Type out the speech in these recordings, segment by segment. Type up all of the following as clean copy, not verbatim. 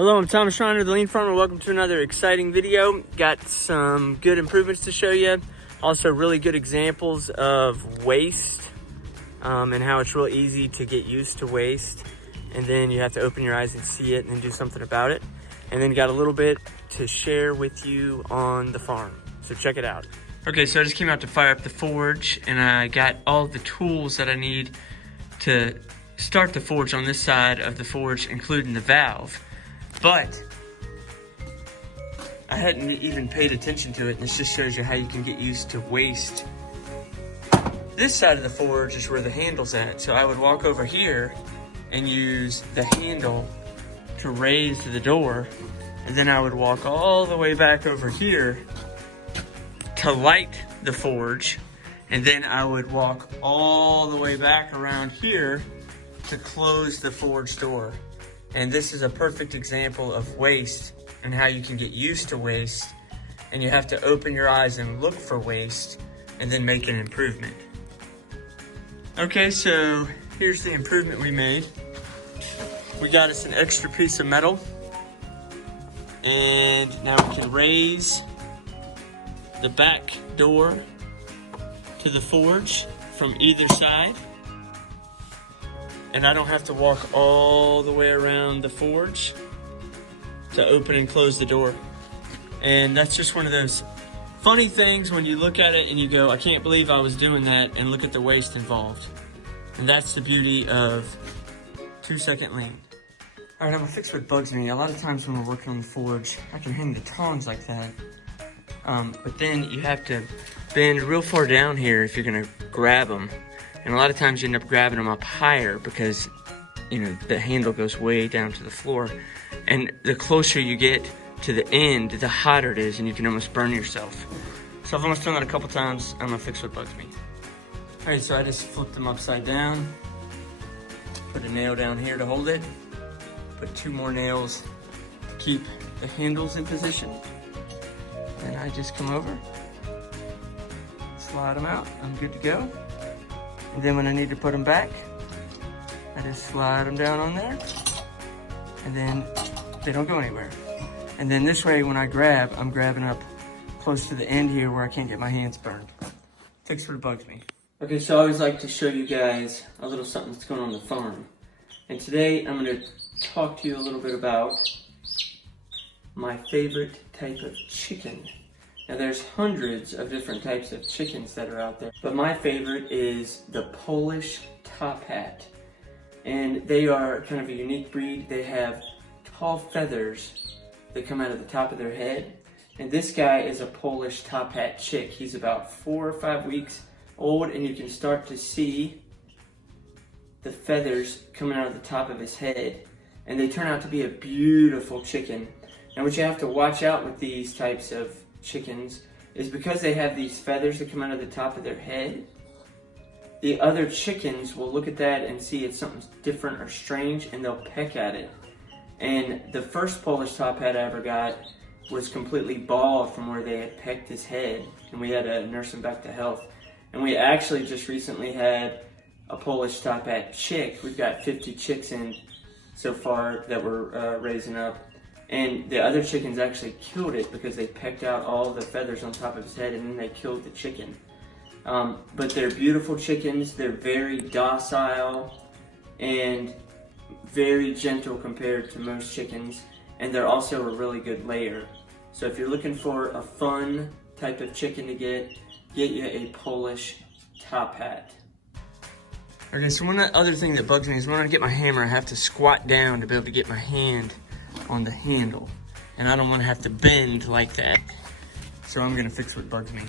Hello, I'm Thomas Schreiner, the Lean Farmer. Welcome to another exciting video. Got some good improvements to show you. Also really good examples of waste and how it's real easy to get used to waste. And then you have to open your eyes and see it and then do something about it. And then got a little bit to share with you on the farm. So check it out. Okay, so I just came out to fire up the forge and I got all the tools that I need to start the forge on this side of the forge, including the valve. But I hadn't even paid attention to it, and this just shows you how you can get used to waste. This side of the forge is where the handle's at, so I would walk over here and use the handle to raise the door, and then I would walk all the way back over here to light the forge, and then I would walk all the way back around here to close the forge door. And this is a perfect example of waste and how you can get used to waste, and you have to open your eyes and look for waste and then make an improvement. Okay, so here's the improvement we made. We got us an extra piece of metal, and now we can raise the back door to the forge from either side. And I don't have to walk all the way around the forge to open and close the door. And that's just one of those funny things when you look at it and you go, I can't believe I was doing that, and look at the waste involved. And that's the beauty of 2-second lean. All right, I'm gonna fix what bugs me. A lot of times when we're working on the forge, I can hang the tongs like that. But then you have to bend real far down here if you're gonna grab them. And a lot of times you end up grabbing them up higher because, you know, the handle goes way down to the floor. And the closer you get to the end, the hotter it is, and you can almost burn yourself. So I've almost done that a couple times. I'm gonna fix what bugs me. All right, so I just flipped them upside down, put a nail down here to hold it, put 2 more nails to keep the handles in position. And I just come over, slide them out, I'm good to go. And then when I need to put them back, I just slide them down on there, and then they don't go anywhere. And then this way, when I grab, I'm grabbing up close to the end here where I can't get my hands burned. Fix what bugs me. Okay, so I always like to show you guys a little something that's going on the farm. And today I'm gonna talk to you a little bit about my favorite type of chicken. Now there's hundreds of different types of chickens that are out there, but my favorite is the Polish top hat. And they are kind of a unique breed. They have tall feathers that come out of the top of their head. And this guy is a Polish top hat chick. He's about 4 or 5 weeks old, and you can start to see the feathers coming out of the top of his head. And they turn out to be a beautiful chicken. And what you have to watch out with these types of chickens is because they have these feathers that come out of the top of their head, the other chickens will look at that and see it's something different or strange, and they'll peck at it. And the first Polish top hat I ever got was completely bald from where they had pecked his head, and we had to nurse him back to health. And we actually just recently had a Polish top hat chick. We've got 50 chicks in so far that we're raising up. And the other chickens actually killed it because they pecked out all the feathers on top of his head, and then they killed the chicken. But they're beautiful chickens. They're very docile and very gentle compared to most chickens. And they're also a really good layer. So if you're looking for a fun type of chicken to get you a Polish top hat. Okay, so one other thing that bugs me is when I get my hammer, I have to squat down to be able to get my hand on the handle, and I don't want to have to bend like that, so I'm gonna fix what bugs me.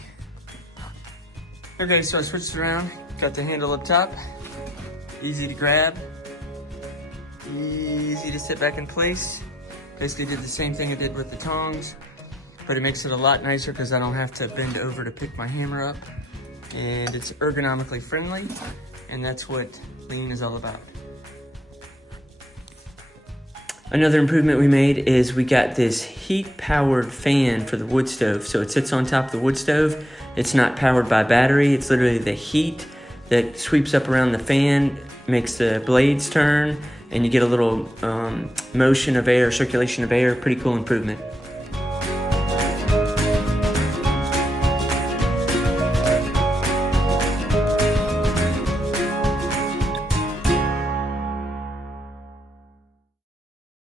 Okay, so I switched around, got the handle up top, easy to grab, easy to sit back in place. Basically did the same thing I did with the tongs, but it makes it a lot nicer because I don't have to bend over to pick my hammer up, and it's ergonomically friendly, and that's what lean is all about. Another improvement we made is we got this heat-powered fan for the wood stove. So it sits on top of the wood stove. It's not powered by battery. It's literally the heat that sweeps up around the fan, makes the blades turn, and you get a little motion of air, circulation of air. Pretty cool improvement.